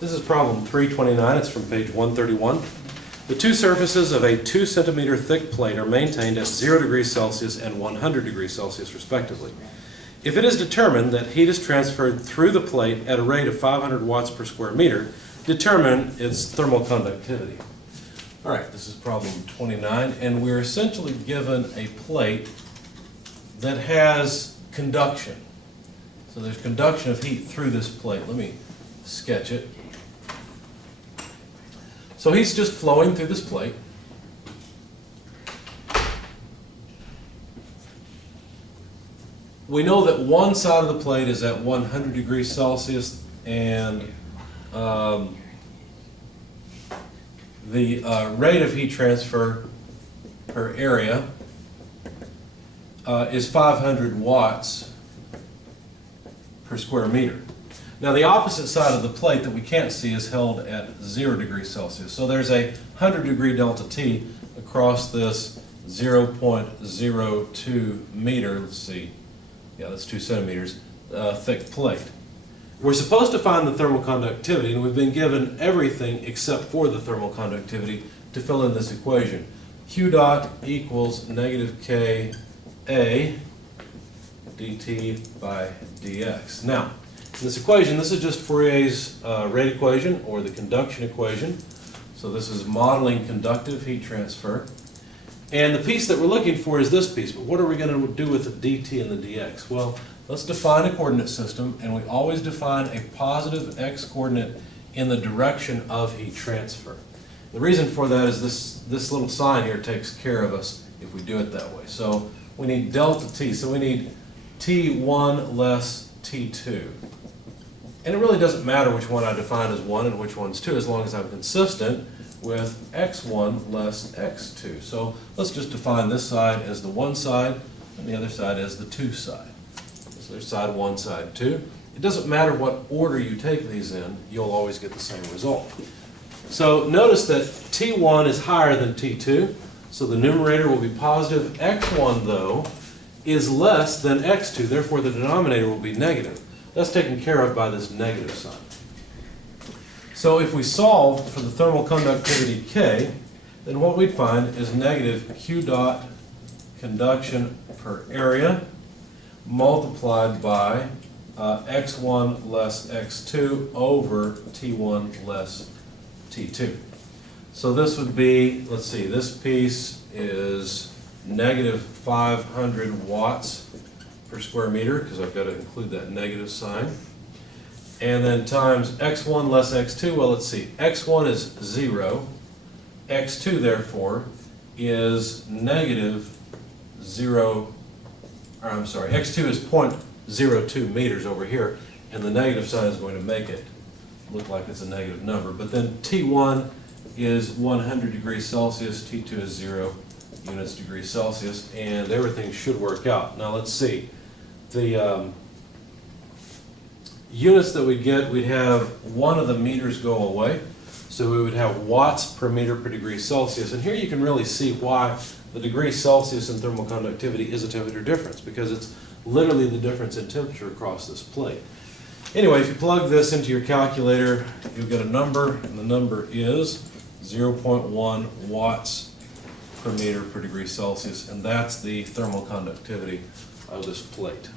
This is problem 329. It's from page 131. The two surfaces of a 2 centimeter thick plate are maintained at 0 degrees Celsius and 100 degrees Celsius respectively. If it is determined that heat is transferred through the plate at a rate of 500 watts per square meter, determine its thermal conductivity. All right, this is problem 29, and we're essentially given a plate that has conduction. So there's conduction of heat through this plate. Let me sketch it. So heat's just flowing through this plate. We know that one side of the plate is at 100 degrees Celsius, and the rate of heat transfer per area is 500 watts per square meter. Now the opposite side of the plate that we can't see is held at 0 degrees Celsius. So there's a 100 degree delta T across this 0.02 meter, let's see, yeah, that's 2 centimeters, thick plate. We're supposed to find the thermal conductivity, and we've been given everything except for the thermal conductivity to fill in this equation. Q dot equals negative Ka dt by dx. Now, in this equation, this is just Fourier's rate equation, or the conduction equation. So this is modeling conductive heat transfer. And the piece that we're looking for is this piece, but what are we going to do with the dt and the dx? Well, let's define a coordinate system, and we always define a positive x coordinate in the direction of heat transfer. The reason for that is this little sign here takes care of us if we do it that way. So we need delta t, so we need T1 less T2. And it really doesn't matter which one I define as 1 and which one's 2, as long as I'm consistent with x1 less x2. So let's just define this side as the 1 side and the other side as the 2 side. So there's side 1, side 2. It doesn't matter what order you take these in, you'll always get the same result. So notice that T1 is higher than T2, so the numerator will be positive. X1, though, is less than x2, therefore the denominator will be negative. That's taken care of by this negative sign. So if we solve for the thermal conductivity K, then what we'd find is negative Q dot conduction per area multiplied by x1 less x2 over T1 less T2. So this would be, let's see, this piece is negative 500 watts per square meter, because I've got to include that negative sign. And then times x1 less x2, well, let's see, x1 is 0, x2 therefore is negative 0, or I'm sorry, x2 is 0.02 meters over here, and the negative sign is going to make it look like it's a negative number. But then T1 is 100 degrees Celsius, T2 is 0 units degrees Celsius, and everything should work out. Now let's see. The units that we get, we'd have one of the meters go away, so we would have watts per meter per degree Celsius. And here you can really see why the degree Celsius in thermal conductivity is a temperature difference, because it's literally the difference in temperature across this plate. Anyway, if you plug this into your calculator, you'll get a number, and the number is 0.1 watts per meter per degree Celsius, and that's the thermal conductivity of this plate.